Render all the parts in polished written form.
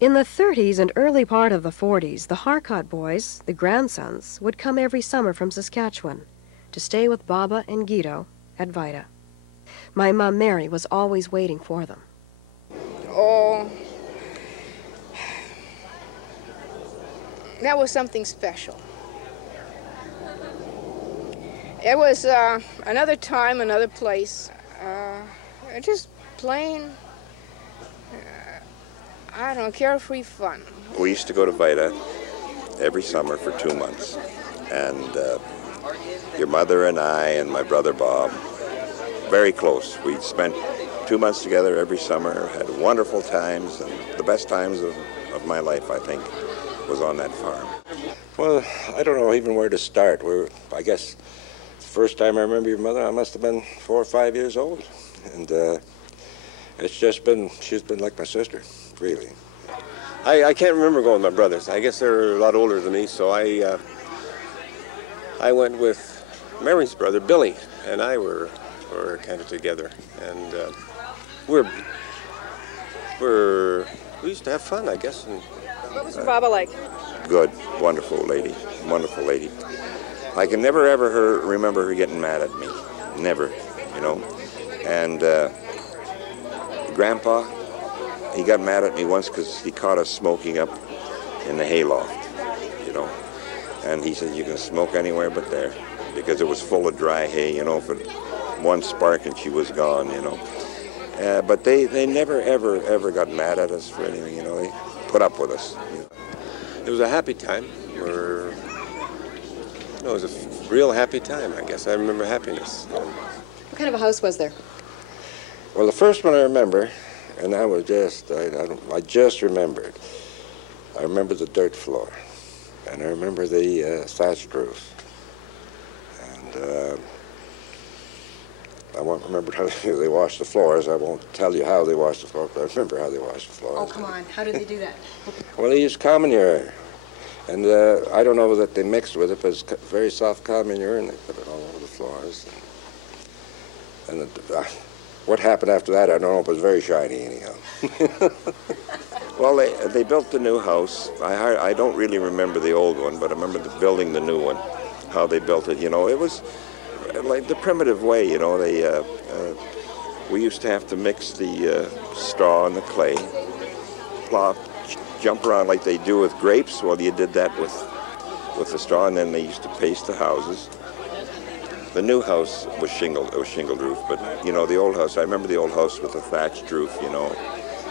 In the 30s and early part of the 40s, the Harcourt boys, the grandsons, would come every summer from Saskatchewan to stay with Baba and Guido at Vita. My Mom Mary was always waiting for them. Oh, that was something special. It was another time, another place. Just plain, I don't know, carefree fun. We used to go to Vita every summer for 2 months. And your mother and I and my brother Bob, very close. We spent 2 months together every summer, had wonderful times, and the best times of my life, I think, was on that farm. Well, I don't know even where to start. I guess the first time I remember your mother, I must have been 4 or 5 years old. And she's been like my sister, really. I can't remember going with my brothers. I guess they're a lot older than me, so I went with Mary's brother, Billy, and I were kind of together. And we used to have fun, I guess. And, what was your Baba like? Good, wonderful lady, wonderful lady. I can never ever remember her getting mad at me, never, you know. And Grandpa, he got mad at me once because he caught us smoking up in the hayloft, you know. And he said, you can smoke anywhere but there, because it was full of dry hay, you know, for one spark and she was gone, you know. But they never, ever got mad at us for anything, you know. They put up with us. You know. It was a happy time. It was a real happy time, I guess. I remember happiness. What kind of a house was there? Well, the first one I remember, and I was I just remembered. I remember the dirt floor, and I remember the thatched roof. And I won't remember how they washed the floors. I won't tell you how they washed the floors, but I remember how they washed the floors. Oh, come on. How did they do that? Well, they used common urine. And I don't know that they mixed with it, but it's very soft common urine. They put it all over the floors. And what happened after that, I don't know, but it was very shiny anyhow. Well, they built the new house. I don't really remember the old one, but I remember building the new one, how they built it. You know, it was like the primitive way, you know. We used to have to mix the straw and the clay, jump around like they do with grapes. Well, you did that with the straw, and then they used to paste the houses. The new house was shingled. It was shingled roof, but you know, the old house. I remember the old house with the thatched roof, you know,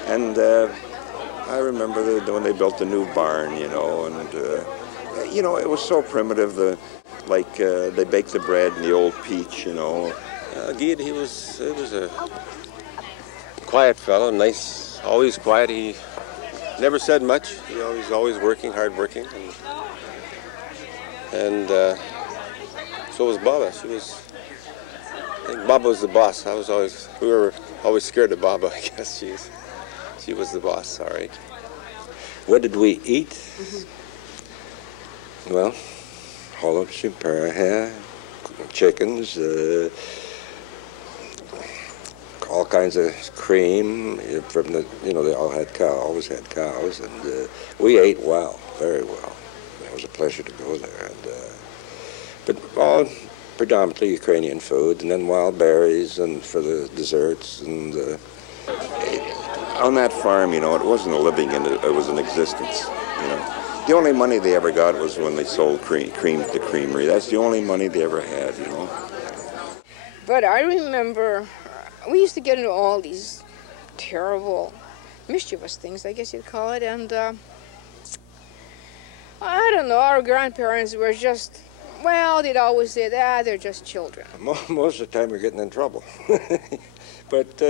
and I remember when they built the new barn, you know, and you know, it was so primitive. They baked the bread in the old peach, you know. Guide, he was a quiet fellow, nice, always quiet. He never said much. He was always working, hard working, and so was Baba. I think Baba was the boss. We were always scared of Baba, I guess. She was the boss, all right. What did we eat? Mm-hmm. Well, hollowed super, chickens, all kinds of cream from the, you know, they all had always had cows, and we ate well, very well. It was a pleasure to go there, but all predominantly Ukrainian food, and then wild berries, and for the desserts, and on that farm, you know, it wasn't a living, it was an existence, you know. The only money they ever got was when they sold cream at the creamery. That's the only money they ever had, you know. But I remember we used to get into all these terrible, mischievous things, I guess you'd call it, and I don't know, our grandparents were just, well, they'd always say, they're just children. Most of the time we're getting in trouble. But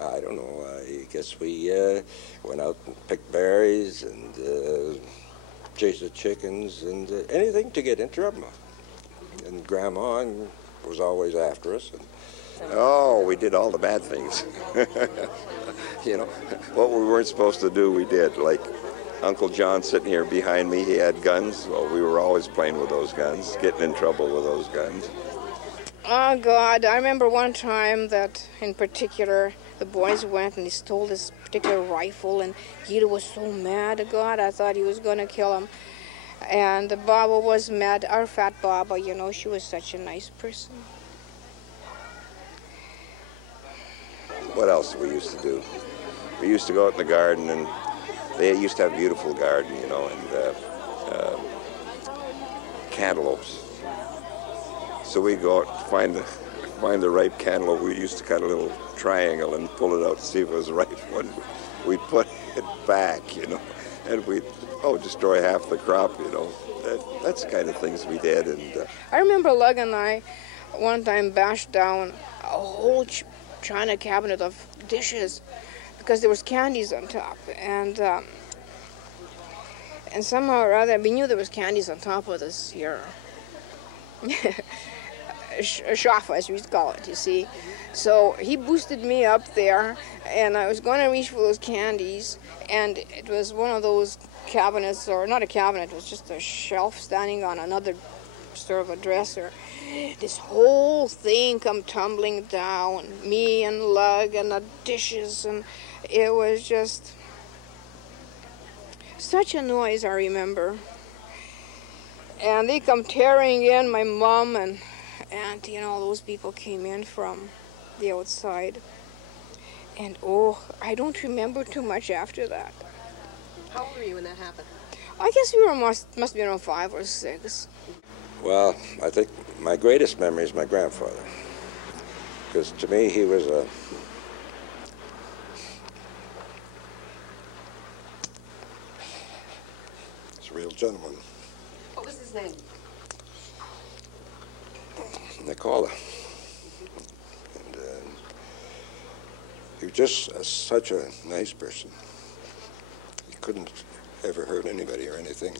I don't know, I guess we went out and picked berries and chased the chickens and anything to get in trouble. And Grandma was always after us. Oh, we did all the bad things. You know, what we weren't supposed to do, we did. Like Uncle John sitting here behind me, he had guns. Well, we were always playing with those guns, getting in trouble with those guns. Oh, God, I remember one time that, in particular, the boys went and they stole this particular rifle, and Gita was so mad at God, I thought he was going to kill him. And Baba was mad, our fat Baba, you know, she was such a nice person. What else we used to do? We used to go out in the garden, and they used to have a beautiful garden, you know, and cantaloupes. So we'd go out and find the ripe cantaloupe. We used to cut a little triangle and pull it out to see if it was the right one. We'd put it back, you know, and we'd destroy half the crop, you know. That's the kind of things we did. And I remember Lug and I one time bashed down a whole china cabinet of dishes because there was candies on top, and somehow or other we knew there was candies on top of this here shafa, as we call it, you see. So he boosted me up there, and I was going to reach for those candies, and it was one of those cabinets, or not a cabinet, it was just a shelf standing on another sort of a dresser. This whole thing come tumbling down, me and Lug and the dishes, and it was just such a noise, I remember. And they come tearing in, my mom and auntie and all those people came in from the outside. And I don't remember too much after that. How old were you when that happened? I guess we were must be around 5 or 6. Well, I think my greatest memory is my grandfather, because to me he was a real gentleman. What was his name? Nykola. And he was just such a nice person. He couldn't ever hurt anybody or anything.